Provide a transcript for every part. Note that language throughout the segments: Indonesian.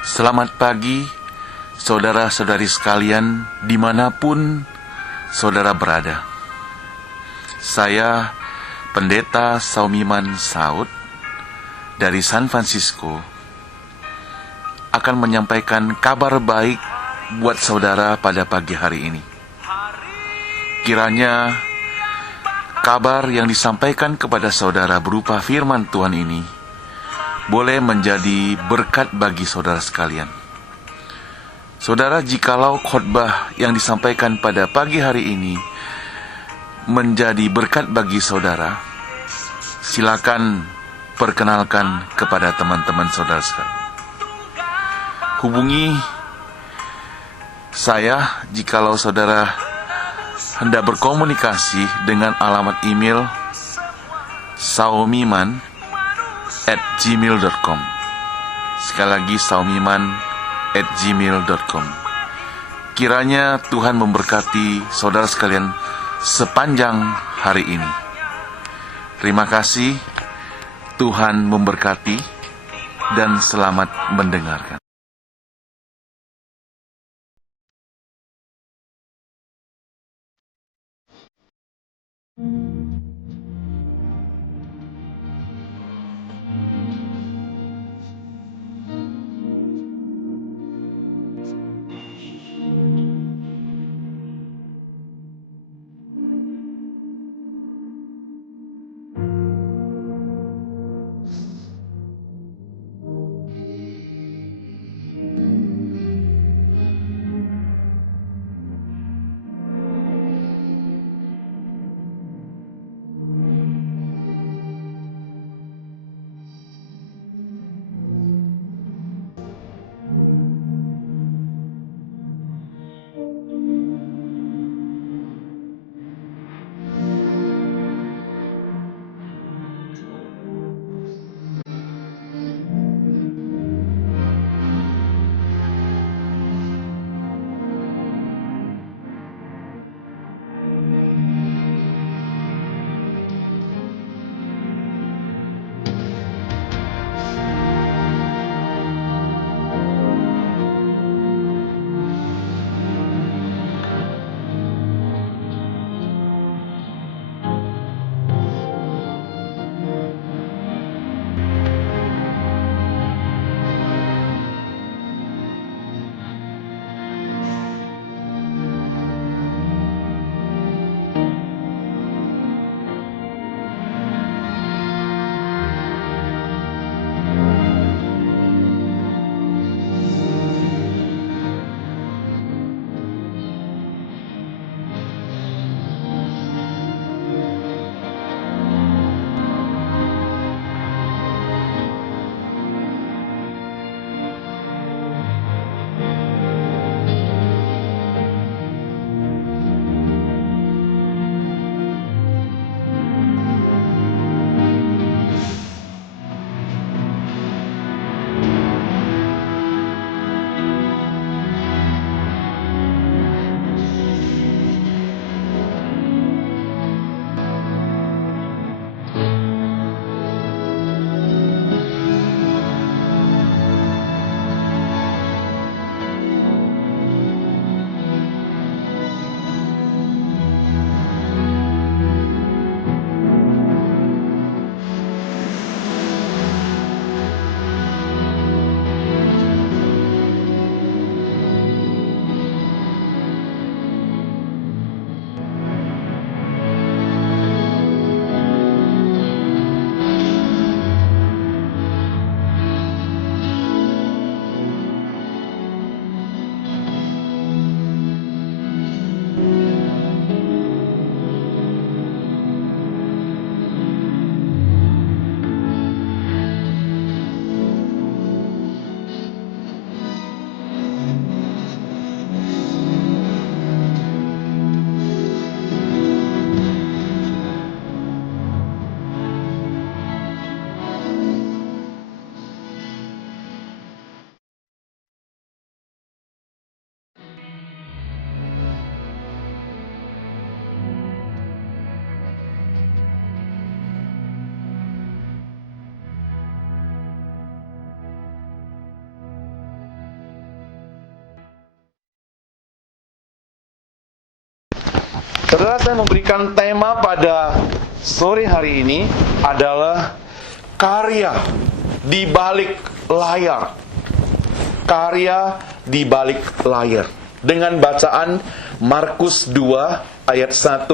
Selamat pagi, saudara-saudari sekalian, dimanapun saudara berada. Saya, Pendeta Saumiman Saud, dari San Francisco, akan menyampaikan kabar baik buat saudara pada pagi hari ini. Kiranya kabar yang disampaikan kepada saudara berupa firman Tuhan ini boleh menjadi berkat bagi saudara sekalian. Saudara, jikalau khotbah yang disampaikan pada pagi hari ini menjadi berkat bagi saudara, silakan perkenalkan kepada teman-teman saudara sekalian. Hubungi saya jikalau saudara hendak berkomunikasi dengan alamat email saumiman@gmail.com. Sekali lagi, saumiman@gmail.com. Kiranya Tuhan memberkati saudara sekalian sepanjang hari ini. Terima kasih, Tuhan memberkati, dan selamat mendengarkan. Saudara, saya memberikan tema pada sore hari ini adalah karya di balik layar. Karya di balik layar. Dengan bacaan Markus 2 ayat 1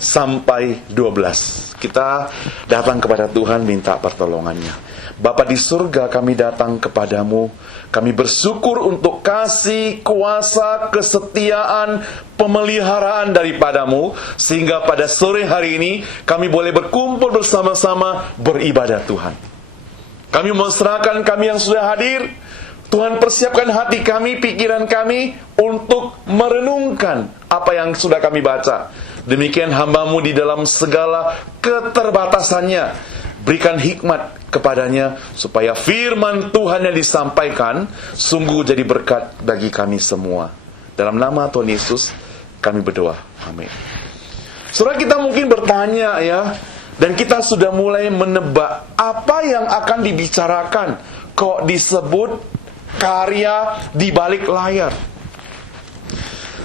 sampai 12. Kita datang kepada Tuhan minta pertolongannya. Bapa di surga, kami datang kepadamu. Kami bersyukur untuk kasih, kuasa, kesetiaan, pemeliharaan daripadamu, sehingga pada sore hari ini kami boleh berkumpul bersama-sama beribadah Tuhan. Kami menyerahkan kami yang sudah hadir. Tuhan, persiapkan hati kami, pikiran kami untuk merenungkan apa yang sudah kami baca. Demikian hamba-Mu di dalam segala keterbatasannya, berikan hikmat kepadanya supaya firman Tuhan yang disampaikan sungguh jadi berkat bagi kami semua. Dalam nama Tuhan Yesus kami berdoa. Amin. Saudara, kita mungkin bertanya ya, dan kita sudah mulai menebak apa yang akan dibicarakan kok disebut karya di balik layar.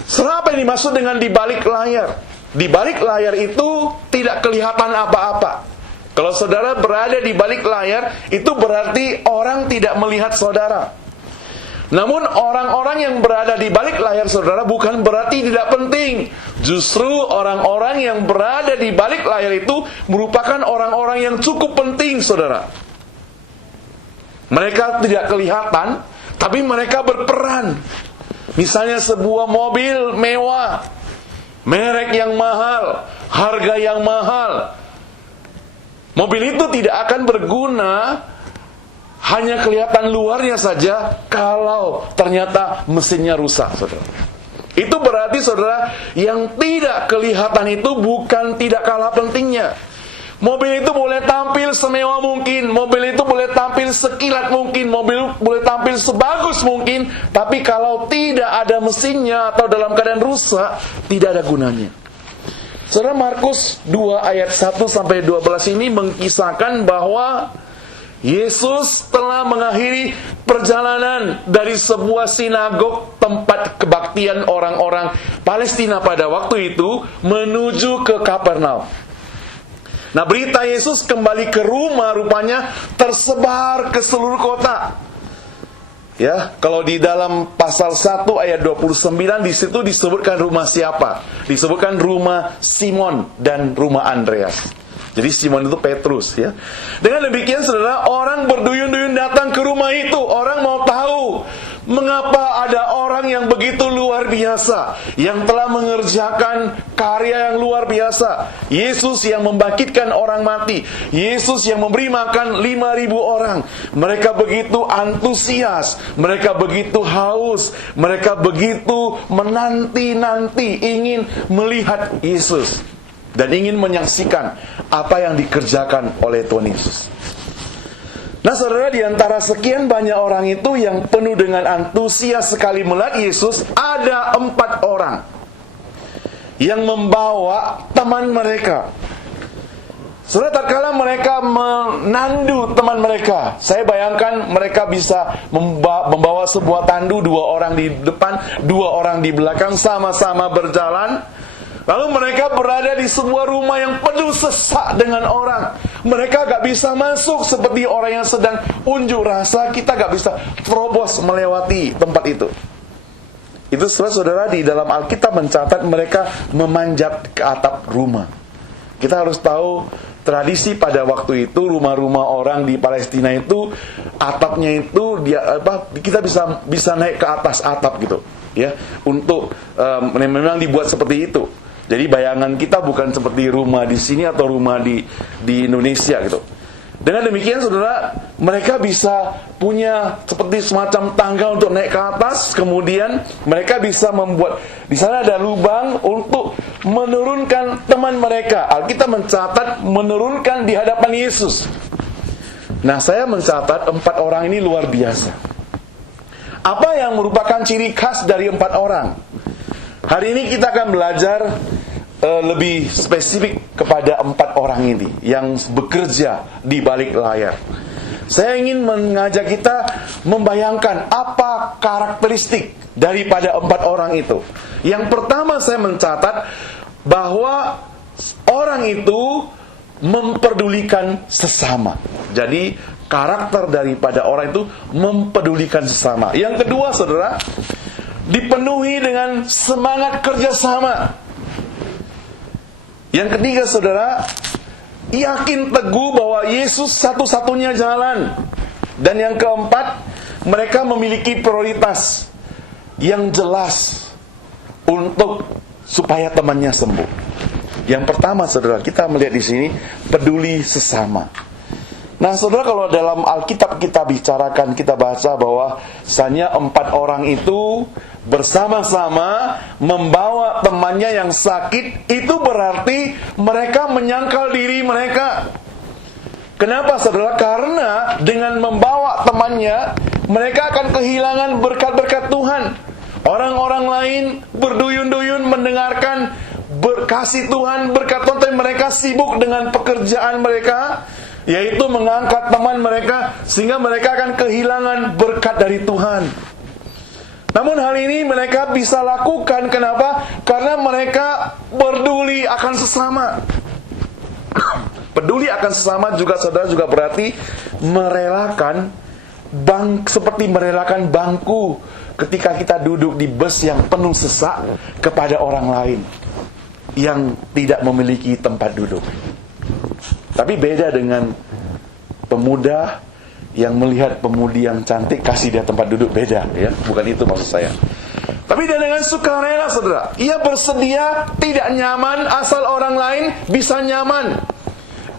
Saudara, apa yang dimaksud dengan di balik layar? Di balik layar itu tidak kelihatan apa-apa. Kalau saudara berada di balik layar, itu berarti orang tidak melihat saudara. Namun orang-orang yang berada di balik layar saudara bukan berarti tidak penting. Justru orang-orang yang berada di balik layar itu merupakan orang-orang yang cukup penting saudara. Mereka tidak kelihatan, tapi mereka berperan. Misalnya sebuah mobil mewah, merek yang mahal, harga yang mahal. Mobil itu tidak akan berguna hanya kelihatan luarnya saja kalau ternyata mesinnya rusak, saudara. Itu berarti, saudara, yang tidak kelihatan itu bukan tidak kalah pentingnya. Mobil itu boleh tampil semewah mungkin, mobil itu boleh tampil sekilat mungkin, mobil boleh tampil sebagus mungkin, tapi kalau tidak ada mesinnya atau dalam keadaan rusak, tidak ada gunanya. Saudara, Markus 2 ayat 1 sampai 12 ini mengkisahkan bahwa Yesus telah mengakhiri perjalanan dari sebuah sinagog, tempat kebaktian orang-orang Palestina pada waktu itu, menuju ke Kapernaum. Nah, berita Yesus kembali ke rumah rupanya tersebar ke seluruh kota. Ya, kalau di dalam pasal 1 ayat 29 di situ disebutkan rumah siapa? Disebutkan rumah Simon dan rumah Andreas. Jadi Simon itu Petrus ya. Dengan demikian saudara, orang berduyun-duyun datang ke rumah itu. Orang mau tahu mengapa ada orang yang begitu luar biasa, yang telah mengerjakan karya yang luar biasa. Yesus yang membangkitkan orang mati, Yesus yang memberi makan 5.000 orang. Mereka begitu antusias, mereka begitu haus, mereka begitu menanti-nanti ingin melihat Yesus dan ingin menyaksikan apa yang dikerjakan oleh Tuhan Yesus. Nah saudara, di antara sekian banyak orang itu yang penuh dengan antusias sekali melihat Yesus, ada 4 orang yang membawa teman mereka. Saudara, tatkala mereka menandu teman mereka, saya bayangkan mereka bisa membawa sebuah tandu, 2 orang di depan, 2 orang di belakang, sama-sama berjalan. Lalu mereka berada di sebuah rumah yang penuh sesak dengan orang. Mereka gak bisa masuk seperti orang yang sedang unjuk rasa. Kita gak bisa terobos melewati tempat itu. Itu saudara, di dalam Alkitab mencatat mereka memanjat ke atap rumah. Kita harus tahu tradisi pada waktu itu, rumah-rumah orang di Palestina itu atapnya itu kita bisa naik ke atas atap gitu, ya. Untuk memang dibuat seperti itu. Jadi bayangan kita bukan seperti rumah di sini atau rumah di Indonesia gitu. Dengan demikian saudara, mereka bisa punya seperti semacam tangga untuk naik ke atas. Kemudian mereka bisa membuat, di sana ada lubang untuk menurunkan teman mereka. Alkitab mencatat menurunkan di hadapan Yesus. Nah, saya mencatat 4 orang ini luar biasa. Apa yang merupakan ciri khas dari 4 orang? Hari ini kita akan belajar lebih spesifik kepada 4 orang ini yang bekerja di balik layar. Saya ingin mengajak kita membayangkan apa karakteristik daripada 4 orang itu. Yang pertama saya mencatat, bahwa orang itu memperdulikan sesama. Jadi karakter daripada orang itu mempedulikan sesama. Yang kedua, saudara, dipenuhi dengan semangat kerjasama. Yang ketiga, saudara, yakin teguh bahwa Yesus satu-satunya jalan. Dan yang keempat, mereka memiliki prioritas yang jelas untuk supaya temannya sembuh. Yang pertama, saudara, kita melihat di sini peduli sesama. Nah, saudara, kalau dalam Alkitab kita bicarakan, kita baca bahwa hanya 4 orang itu bersama-sama membawa temannya yang sakit, itu berarti mereka menyangkal diri mereka. Kenapa, saudara? Karena dengan membawa temannya, mereka akan kehilangan berkat-berkat Tuhan. Orang-orang lain berduyun-duyun mendengarkan berkasih Tuhan, berkat Tuhan, tapi mereka sibuk dengan pekerjaan mereka, yaitu mengangkat teman mereka, sehingga mereka akan kehilangan berkat dari Tuhan. Namun hal ini mereka bisa lakukan. Kenapa? Karena mereka peduli akan sesama. Peduli akan sesama juga, saudara, juga berarti merelakan seperti merelakan bangku ketika kita duduk di bus yang penuh sesak kepada orang lain yang tidak memiliki tempat duduk. Tapi beda dengan pemuda yang melihat pemudi yang cantik kasih dia tempat duduk, beda ya. Bukan itu maksud saya. Tapi dia dengan sukarela, saudara. Ia bersedia tidak nyaman asal orang lain bisa nyaman.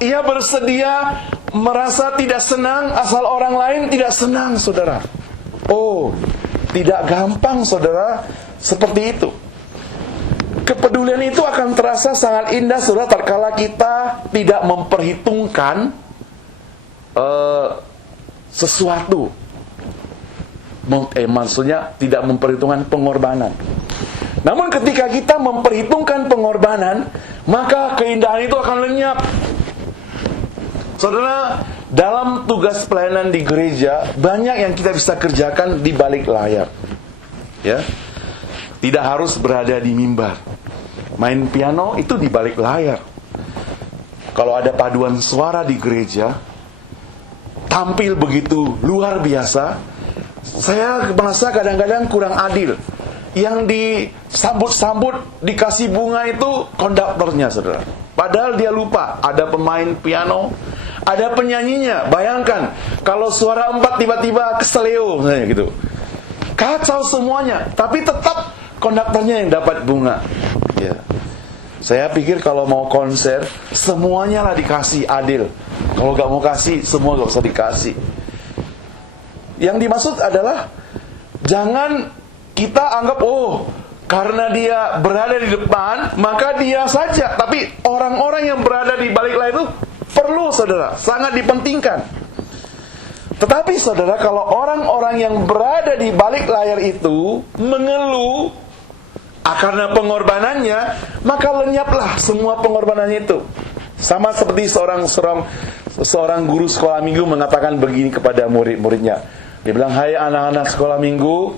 Ia bersedia merasa tidak senang asal orang lain tidak senang, saudara. Oh, tidak gampang, saudara, seperti itu. Kepedulian itu akan terasa sangat indah, saudara, tatkala kita tidak memperhitungkan sesuatu. Maksudnya tidak memperhitungkan pengorbanan. Namun ketika kita memperhitungkan pengorbanan, maka keindahan itu akan lenyap. Saudara, dalam tugas pelayanan di gereja, banyak yang kita bisa kerjakan di balik layar. Ya. Tidak harus berada di mimbar. Main piano itu di balik layar. Kalau ada paduan suara di gereja, tampil begitu luar biasa, saya merasa kadang-kadang kurang adil. Yang disambut-sambut, dikasih bunga itu konduktornya, saudara. Padahal dia lupa, ada pemain piano, ada penyanyinya. Bayangkan, kalau suara 4 tiba-tiba keseleo, misalnya gitu. Kacau semuanya, tapi tetap konduktornya yang dapat bunga. Ya. Saya pikir kalau mau konser, semuanya lah dikasih adil. Kalau gak mau kasih, semua gak usah dikasih. Yang dimaksud adalah, jangan kita anggap, oh, karena dia berada di depan, maka dia saja. Tapi orang-orang yang berada di balik layar itu perlu, saudara, sangat dipentingkan. Tetapi, saudara, kalau orang-orang yang berada di balik layar itu mengeluh karena pengorbanannya, maka lenyaplah semua pengorbanan itu. Sama seperti seorang guru sekolah minggu mengatakan begini kepada murid-muridnya. Dia bilang, hai anak-anak sekolah minggu.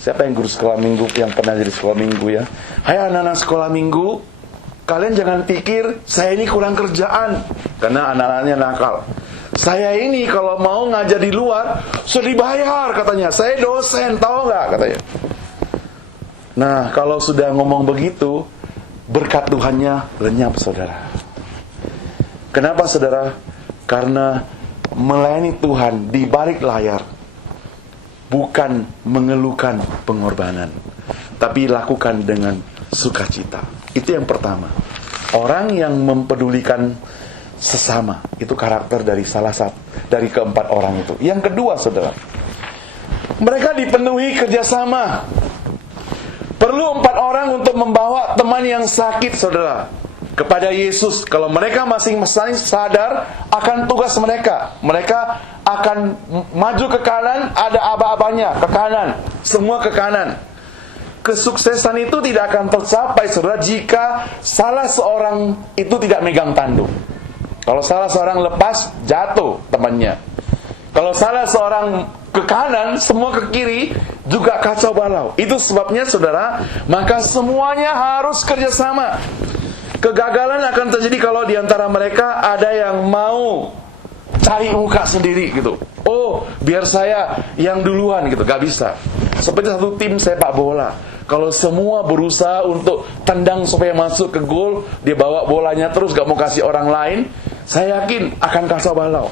Siapa yang guru sekolah minggu yang pernah jadi sekolah minggu ya? Hai anak-anak sekolah minggu, kalian jangan pikir saya ini kurang kerjaan, karena anak-anaknya nakal. Saya ini kalau mau ngajar di luar sudah dibayar, katanya. Saya dosen, tahu nggak, katanya. Nah, kalau sudah ngomong begitu, berkat Tuhannya lenyap, saudara. Kenapa, saudara? Karena melayani Tuhan di balik layar bukan mengeluhkan pengorbanan, tapi lakukan dengan sukacita. Itu yang pertama. Orang yang mempedulikan sesama, itu karakter dari salah satu dari keempat orang itu. Yang kedua, saudara, mereka dipenuhi kerjasama. Perlu 4 orang untuk membawa teman yang sakit, saudara, kepada Yesus. Kalau mereka masing-masing sadar akan tugas mereka, mereka akan maju ke kanan, ada aba-abanya ke kanan, semua ke kanan. Kesuksesan itu tidak akan tercapai, saudara, jika salah seorang itu tidak megang tandu. Kalau salah seorang lepas, jatuh temannya. Kalau salah seorang ke kanan, semua ke kiri, juga kacau balau. Itu sebabnya, saudara, maka semuanya harus kerjasama. Kegagalan akan terjadi kalau di antara mereka ada yang mau cari muka sendiri gitu. Oh, biar saya yang duluan gitu. Gak bisa. Seperti satu tim sepak bola. Kalau semua berusaha untuk tendang supaya masuk ke gol, dia bawa bolanya terus gak mau kasih orang lain, saya yakin akan kacau balau.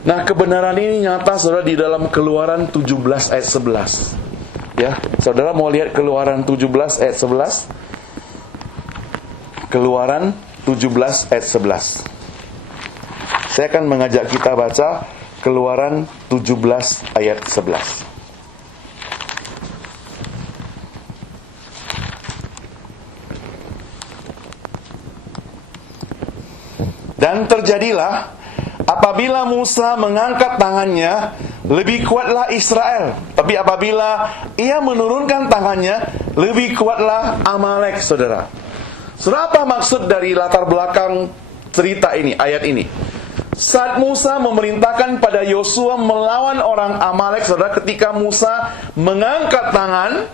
Nah, kebenaran ini nyata saudara di dalam Keluaran 17 ayat 11. Ya, saudara mau lihat Keluaran 17 ayat 11? Keluaran 17 ayat 11. Saya akan mengajak kita baca Keluaran 17 ayat 11. Dan terjadilah apabila Musa mengangkat tangannya, lebih kuatlah Israel. Tapi apabila ia menurunkan tangannya, lebih kuatlah Amalek, saudara. Saudara, apa maksud dari latar belakang cerita ini, ayat ini? Saat Musa memerintahkan pada Yosua melawan orang Amalek, saudara, ketika Musa mengangkat tangan,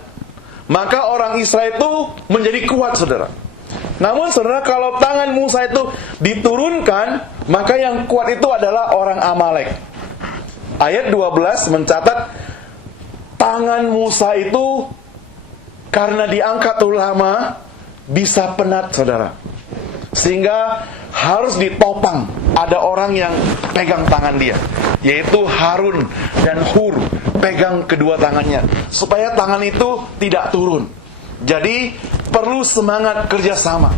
maka orang Israel itu menjadi kuat, saudara. Namun saudara, kalau tangan Musa itu diturunkan, maka yang kuat itu adalah orang Amalek. Ayat 12 mencatat tangan Musa itu karena diangkat terlalu lama bisa penat, saudara. Sehingga harus ditopang. Ada orang yang pegang tangan dia, yaitu Harun dan Hur, pegang kedua tangannya supaya tangan itu tidak turun. Jadi perlu semangat kerjasama.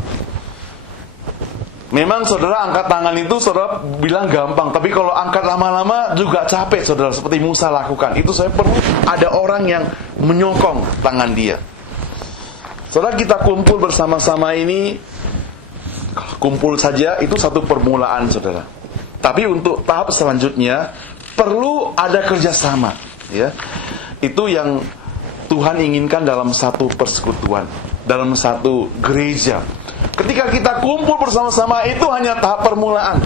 Memang saudara angkat tangan itu saudara bilang gampang, tapi kalau angkat lama-lama juga capek, saudara, seperti Musa lakukan. Itu saya perlu ada orang yang menyokong tangan dia. Saudara, kita kumpul bersama-sama ini, kumpul saja itu satu permulaan, saudara. Tapi untuk tahap selanjutnya perlu ada kerjasama, ya. Itu yang Tuhan inginkan dalam satu persekutuan, dalam satu gereja. Ketika kita kumpul bersama-sama itu hanya tahap permulaan.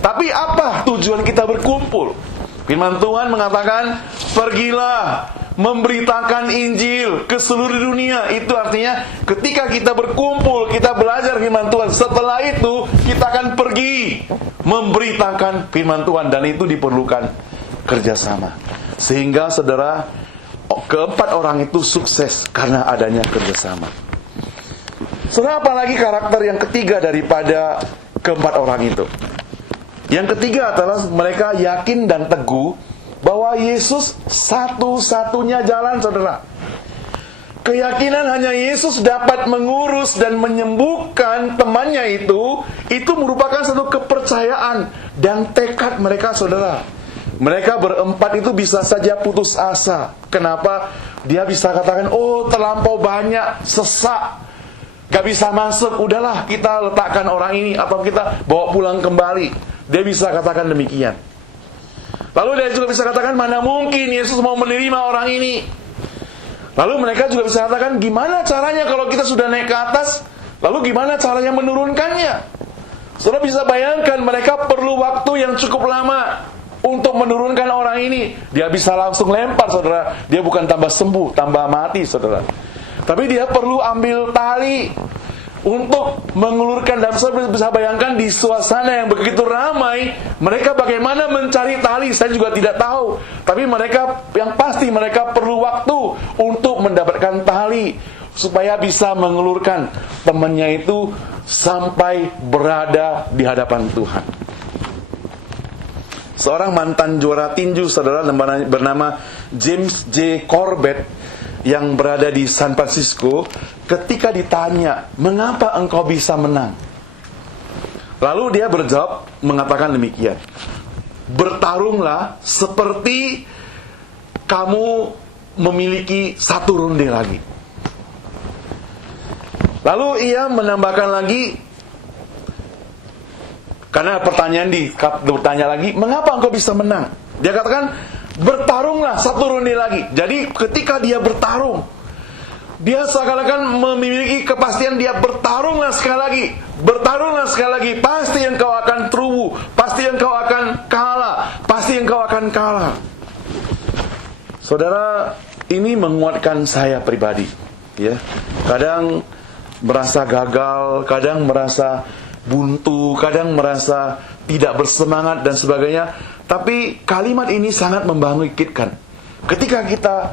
Tapi apa tujuan kita berkumpul? Firman Tuhan mengatakan, pergilah memberitakan Injil ke seluruh dunia. Itu artinya ketika kita berkumpul, kita belajar firman Tuhan. Setelah itu kita akan pergi memberitakan firman Tuhan. Dan itu diperlukan kerjasama. Sehingga saudara, keempat orang itu sukses karena adanya kerjasama. Saudara, apalagi karakter yang ketiga daripada keempat orang itu? Yang ketiga adalah mereka yakin dan teguh bahwa Yesus satu-satunya jalan, saudara. Keyakinan hanya Yesus dapat mengurus dan menyembuhkan temannya itu merupakan satu kepercayaan dan tekad mereka, saudara. Mereka berempat itu bisa saja putus asa. Kenapa? Dia bisa katakan, oh terlampau banyak, sesak, gak bisa masuk, udahlah kita letakkan orang ini atau kita bawa pulang kembali. Dia bisa katakan demikian. Lalu dia juga bisa katakan, mana mungkin Yesus mau menerima orang ini. Lalu mereka juga bisa katakan, gimana caranya kalau kita sudah naik ke atas, lalu gimana caranya menurunkannya? Saudara bisa bayangkan, mereka perlu waktu yang cukup lama untuk menurunkan orang ini. Dia bisa langsung lempar, saudara. Dia bukan tambah sembuh, tambah mati, saudara. Tapi dia perlu ambil tali untuk mengulurkan. Dan saya bisa bayangkan di suasana yang begitu ramai, mereka bagaimana mencari tali, saya juga tidak tahu. Tapi mereka, yang pasti mereka perlu waktu untuk mendapatkan tali supaya bisa mengulurkan temannya itu sampai berada di hadapan Tuhan. Seorang mantan juara tinju, saudara, bernama James J. Corbett yang berada di San Francisco, ketika ditanya, mengapa engkau bisa menang? Lalu dia berjawab, mengatakan demikian, bertarunglah seperti kamu memiliki satu ronde lagi. Lalu ia menambahkan lagi, karena pertanyaan bertanya lagi, mengapa engkau bisa menang? Dia katakan, bertarunglah satu ronde lagi. Jadi ketika dia bertarung, dia seakan-akan memiliki kepastian, dia bertarunglah sekali lagi. Bertarunglah sekali lagi. Pasti engkau akan terubu. Pasti engkau akan kalah. Pasti engkau akan kalah. Saudara, ini menguatkan saya pribadi. Ya, kadang merasa gagal, kadang merasa buntu, kadang merasa tidak bersemangat dan sebagainya. Tapi kalimat ini sangat membangkitkan. Ketika kita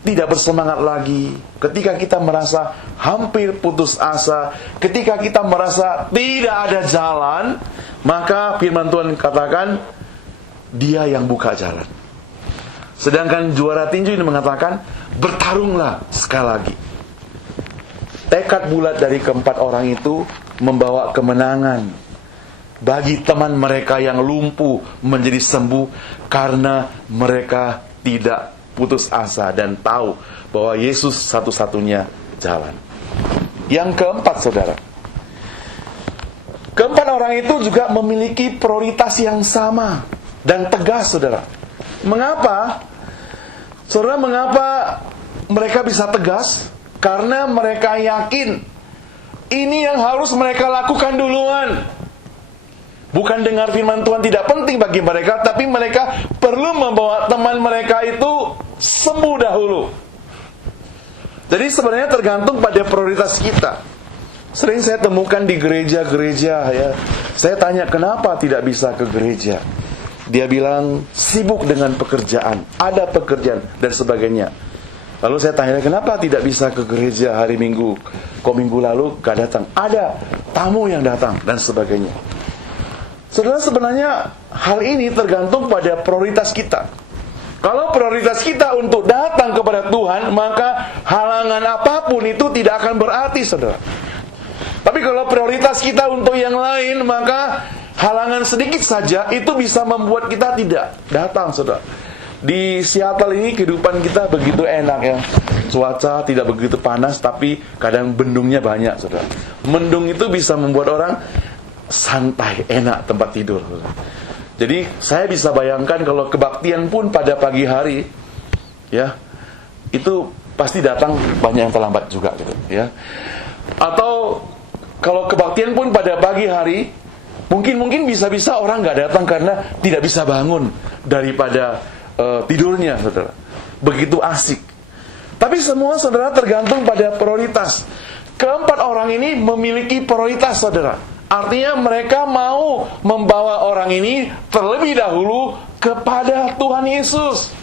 tidak bersemangat lagi, ketika kita merasa hampir putus asa, ketika kita merasa tidak ada jalan, maka firman Tuhan katakan, Dia yang buka jalan. Sedangkan juara tinju ini mengatakan, bertarunglah sekali lagi. Tekad bulat dari keempat orang itu membawa kemenangan bagi teman mereka yang lumpuh menjadi sembuh, karena mereka tidak putus asa dan tahu bahwa Yesus satu-satunya jalan. Yang keempat, saudara, keempat orang itu juga memiliki prioritas yang sama dan tegas, saudara. Mengapa? Saudara, mengapa mereka bisa tegas? Karena mereka yakin ini yang harus mereka lakukan duluan. Bukan dengar firman Tuhan tidak penting bagi mereka, tapi mereka perlu membawa teman mereka itu sembuh dahulu. Jadi sebenarnya tergantung pada prioritas kita. Sering saya temukan di gereja-gereja, ya, saya tanya kenapa tidak bisa ke gereja. Dia bilang sibuk dengan pekerjaan, ada pekerjaan dan sebagainya. Lalu saya tanya, kenapa tidak bisa ke gereja hari Minggu? Kok minggu lalu gak datang? Ada tamu yang datang dan sebagainya. Saudara, sebenarnya hal ini tergantung pada prioritas kita. Kalau prioritas kita untuk datang kepada Tuhan, maka halangan apapun itu tidak akan berarti, saudara. Tapi kalau prioritas kita untuk yang lain, maka halangan sedikit saja itu bisa membuat kita tidak datang, saudara. Di Seattle ini kehidupan kita begitu enak, ya. Cuaca tidak begitu panas, tapi kadang bendungnya banyak, saudara. Mendung itu bisa membuat orang santai, enak tempat tidur. Jadi saya bisa bayangkan kalau kebaktian pun pada pagi hari, ya, itu pasti datang banyak yang terlambat juga, gitu, ya. Atau kalau kebaktian pun pada pagi hari, mungkin bisa-bisa orang nggak datang karena tidak bisa bangun daripada tidurnya, saudara. Begitu asik. Tapi semua, saudara, tergantung pada prioritas. Keempat orang ini memiliki prioritas, saudara. Artinya mereka mau membawa orang ini terlebih dahulu kepada Tuhan Yesus.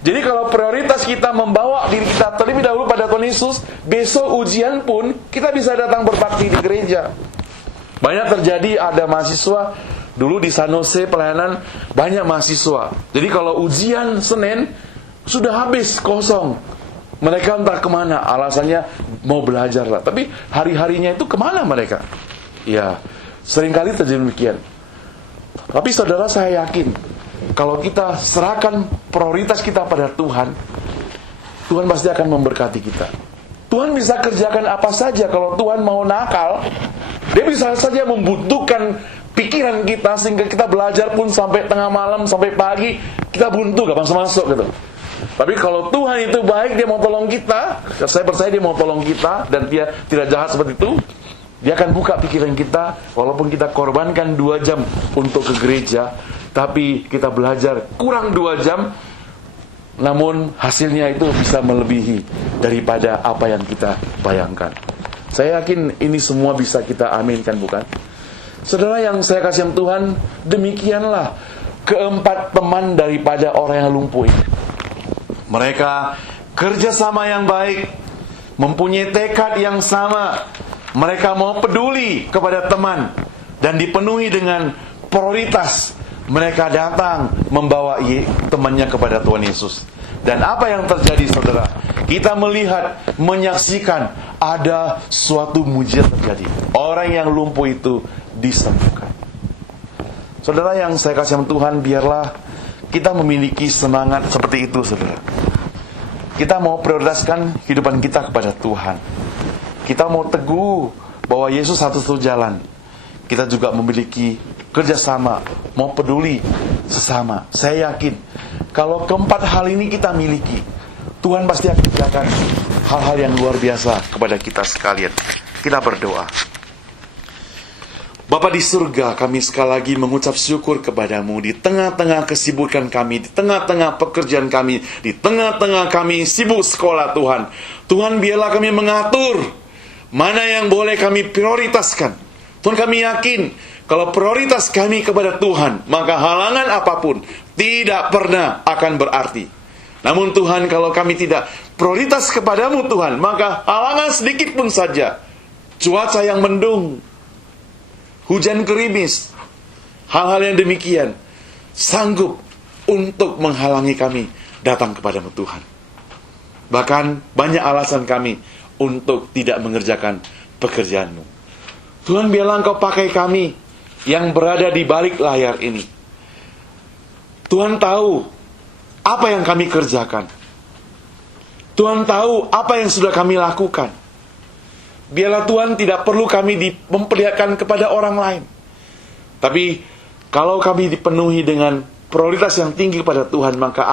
Jadi kalau prioritas kita membawa diri kita terlebih dahulu pada Tuhan Yesus, besok ujian pun kita bisa datang berbakti di gereja. Banyak terjadi, ada mahasiswa dulu di San Jose pelayanan, banyak mahasiswa. Jadi kalau ujian Senin sudah habis, kosong. Mereka entah kemana, alasannya mau belajar lah. Tapi hari-harinya itu kemana mereka? Ya, seringkali terjadi demikian. Tapi saudara, saya yakin kalau kita serahkan prioritas kita pada Tuhan, Tuhan pasti akan memberkati kita. Tuhan bisa kerjakan apa saja. Kalau Tuhan mau nakal, Dia bisa saja membutuhkan pikiran kita sehingga kita belajar pun sampai tengah malam, sampai pagi, kita buntu, gak masuk gitu. Tapi kalau Tuhan itu baik, Dia mau tolong kita. Saya percaya Dia mau tolong kita, dan Dia tidak jahat seperti itu. Dia akan buka pikiran kita, walaupun kita korbankan 2 jam untuk ke gereja, tapi kita belajar kurang 2 jam, namun hasilnya itu bisa melebihi daripada apa yang kita bayangkan. Saya yakin ini semua bisa kita aminkan, bukan? Saudara yang saya kasih Tuhan, demikianlah keempat teman daripada orang yang lumpuh ini. Mereka kerjasama yang baik, mempunyai tekad yang sama. Mereka mau peduli kepada teman dan dipenuhi dengan prioritas. Mereka datang membawa temannya kepada Tuhan Yesus. Dan apa yang terjadi, saudara? Kita melihat, menyaksikan ada suatu mujizat terjadi. Orang yang lumpuh itu disembuhkan. Saudara yang saya kasih Tuhan, biarlah kita memiliki semangat seperti itu, saudara. Kita mau prioritaskan kehidupan kita kepada Tuhan. Kita mau teguh bahwa Yesus satu-satu jalan. Kita juga memiliki kerjasama, mau peduli sesama. Saya yakin kalau keempat hal ini kita miliki, Tuhan pasti akan kerjakan hal-hal yang luar biasa kepada kita sekalian. Kita berdoa. Bapa di surga, kami sekali lagi mengucap syukur kepadamu di tengah-tengah kesibukan kami, di tengah-tengah pekerjaan kami, di tengah-tengah kami sibuk sekolah, Tuhan. Tuhan, biarlah kami mengatur Mana yang boleh kami prioritaskan. Tuhan, kami yakin kalau prioritas kami kepada Tuhan, maka halangan apapun tidak pernah akan berarti. Namun Tuhan, kalau kami tidak prioritas kepadamu Tuhan, maka halangan sedikit pun saja, cuaca yang mendung, hujan gerimis, hal-hal yang demikian sanggup untuk menghalangi kami datang kepadamu Tuhan. Bahkan banyak alasan kami untuk tidak mengerjakan pekerjaanmu. Tuhan, biarlah Engkau pakai kami yang berada di balik layar ini. Tuhan tahu apa yang kami kerjakan. Tuhan tahu apa yang sudah kami lakukan. Biarlah Tuhan tidak perlu kami memperlihatkan kepada orang lain. Tapi kalau kami dipenuhi dengan prioritas yang tinggi kepada Tuhan, maka